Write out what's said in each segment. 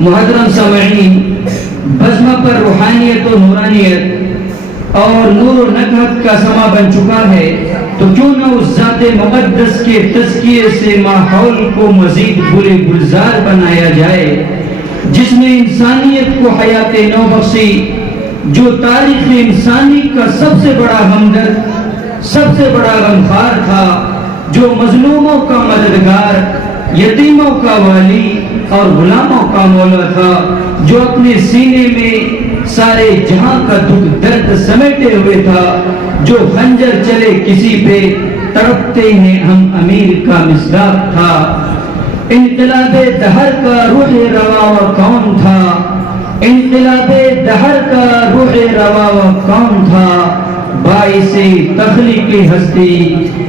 मुहतरम सामईन, बज़्म पर रूहानियत और नूरानियत और नूर व नकहत का समा बन चुका है, तो क्यों न उस ज़ाते मुक़द्दस के तज़किये से माहौल को मज़ीद गुले गुलजार बनाया जाए, जिसने इंसानियत को हयात नौ बख्शी, जो तारीख़ इंसानी का सबसे बड़ा हमदर्द, सबसे बड़ा गमखार था, जो मजलूमों का मददगार, यतीमों का वाली और गुलामों का मौला था, जो अपने सीने में सारे जहां का दुख दर्द समेटे हुए था, जो खंजर चले किसी पे तड़पते हैं हम अमीर का मिसदाक था। इनक़िलाबे दहर का रूह रवा कौन था, इनक़िलाबे दहर का रूह रवा कौन था, बाइसे तख्लीक़ी हस्ती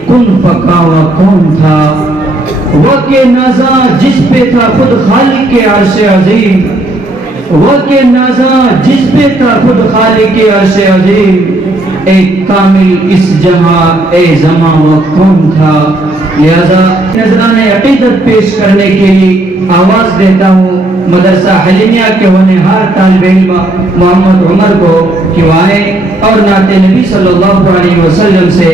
कुन फकावा कौन था। वह के नाज़ा जिस पे था खुद खालिक के अर्श अज़ीम, वह के नाज़ा जिस पे था खुद खालिक के अर्श अज़ीम, एक कामिल इस जहां ए ज़मां वह कौन था। लिहाजा नज़राने अक़ीदत पेश करने के लिए आवाज़ देता हूँ मदरसा हलीमिया के होनहार तालिब इल्म मोहम्मद उमर को कि वो आए और नाते नबी सल्लल्लाहु अलैहि वसल्लम से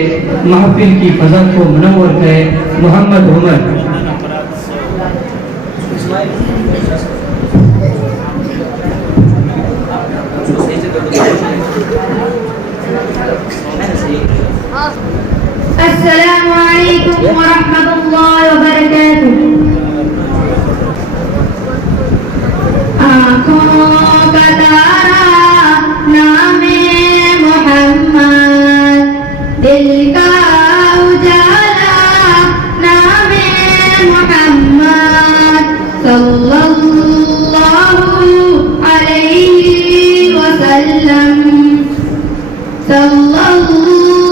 महफिल की फ़ज़ा को मुनव्वर करें। मोहम्मद उमर। अस्सलामु अलैकुम व रहमतुल्लाहि व बरकातुहू। आँखों का तारा नामे मोहम्मद, दिल का उजाला नामे मोहम्मद, सल्लल्लाहु अलैहि वसल्लम, सल्लल्लाहु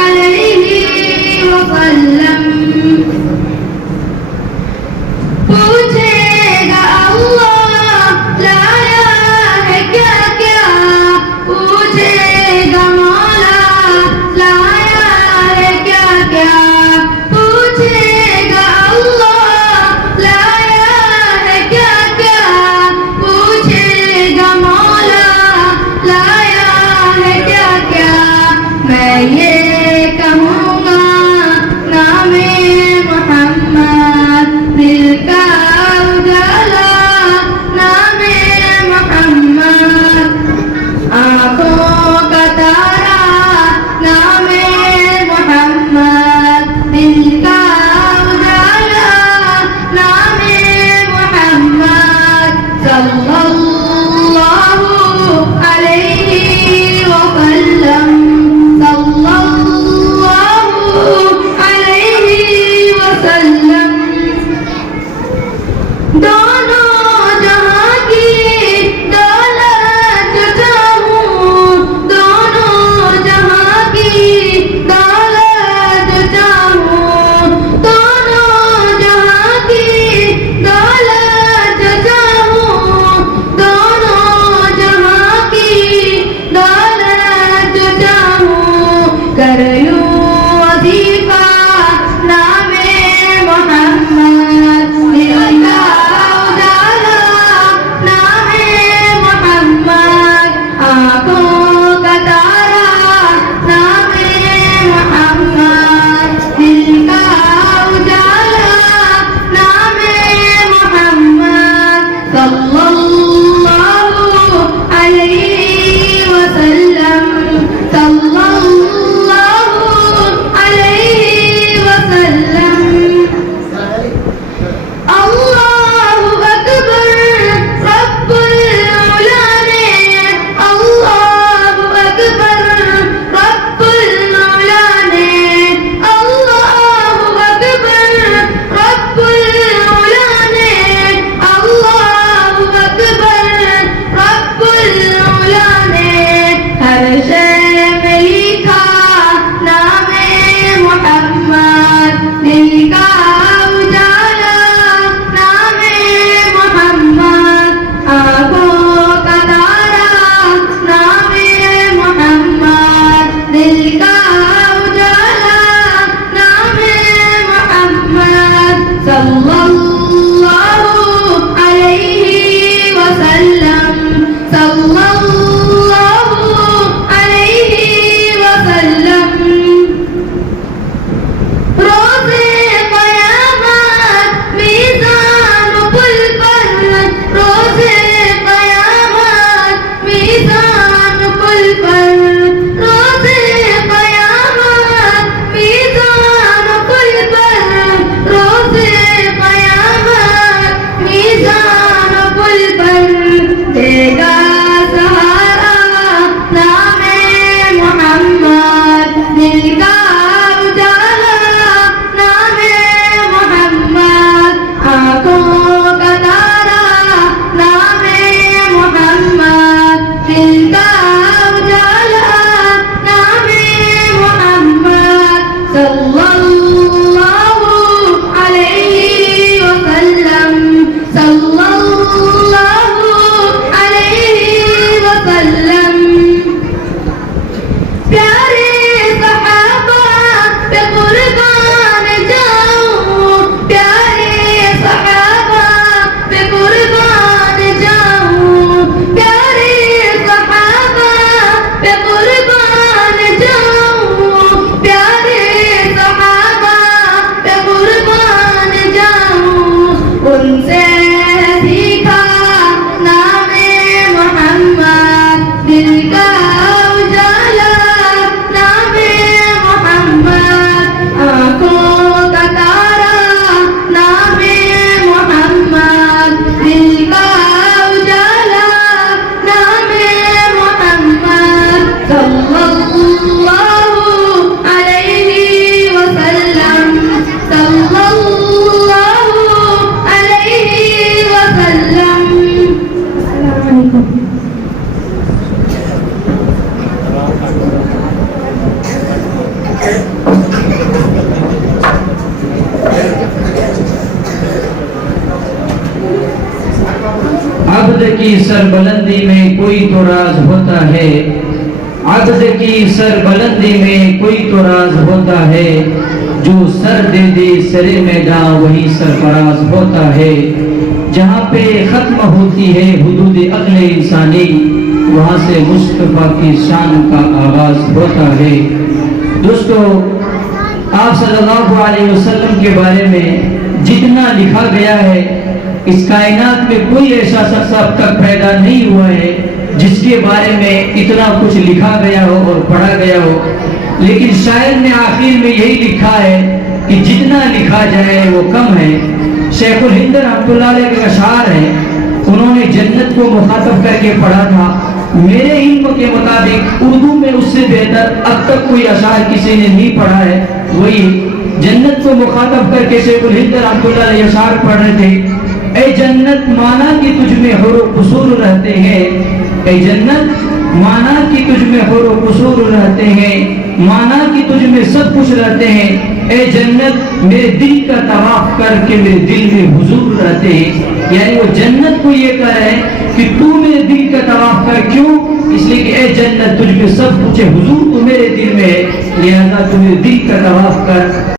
अलैहि वसल्लम। पूछेगा अल्लाह लाया है क्या क्या, पूछेगा मौला लाया है क्या क्या, पूछेगा अल्लाह लाया है क्या क्या, पूछेगा मौला लाया है क्या क्या। मैं ये कहूँगा नामे मोहम्मद, दिल का उजाला नामे मोहम्मद, आँखों का तारा नामे मोहम्मद, दिल का उजाला नामे मोहम्मद, सल्लल्लाहु अलैहि वसल्लम, सल्लल्लाहु अलैहि वसल्लम। दोनों जहां की दौलत चाहूं, दोनों जहां की दौलत चाहूं, दोनों जहां की दौलत चाहूं, दोनों जहां की दौलत चाहूं। कर लूं वजीफा नामे मोहम्मद, दिल का सीखा नामे मोहम्मद दिल का उजाला नामे मोहम्मद आंखों का तारा नामे मोहम्मद दिल का उजाला नामे मोहम्मद सल्लल्लाहु अलैहि वसल्लम सल्लल्लाहु अलैहि वसल्लम। अस्सलाम वालेकुम। अब्द की सरबलंदी में कोई तो राज होता है, अब्द की सरबलंदी में कोई तो राज होता है, जो सर दे दे सरे मैदान वही सरफराज होता है। जहाँ पे खत्म होती है हुदूद अक्ल इंसानी, वहाँ से मुस्तफा की शान का आगाज होता है। दोस्तों, आप सल्लल्लाहु अलैहि वसल्लम के बारे में जितना लिखा गया है, इस कायनात में कोई ऐसा शख्स अब तक पैदा नहीं हुआ है जिसके बारे में इतना कुछ लिखा गया हो और पढ़ा गया हो। लेकिन शायर ने आखिर में यही लिखा है कि जितना लिखा जाए वो कम है। शेखुल हिंद रहमतुल्लाह अलैह के अशार है, उन्होंने जन्नत को मुखातब करके पढ़ा था। मेरे इल्म के मुताबिक उर्दू में उससे बेहतर अब तक कोई अशार किसी ने नहीं पढ़ा है। वही जन्नत को मुखातब करके शेखुल हिंद रहमतुल्लाह अलैह अशार पढ़ रहे थे। ऐ जन्नत माना कि तुझ में हुर कुसूर रहते हैं, ऐ जन्नत माना कि तुझ में हुर कुसूर रहते हैं, माना कि तुझ में सब कुछ रहते हैं। ऐ जन्नत मेरे दिल का तवाफ करके मेरे दिल में हुजूर रहते हैं। यानी वो जन्नत को ये कह रहे हैं कि तू मेरे दिल का तवाफ कर। क्यों? इसलिए कि ऐ जन्नत तुझ में सब कुछ है, हुजूर तू मेरे दिल में है, लिहाजा तू मेरे दिल का तवाफ कर।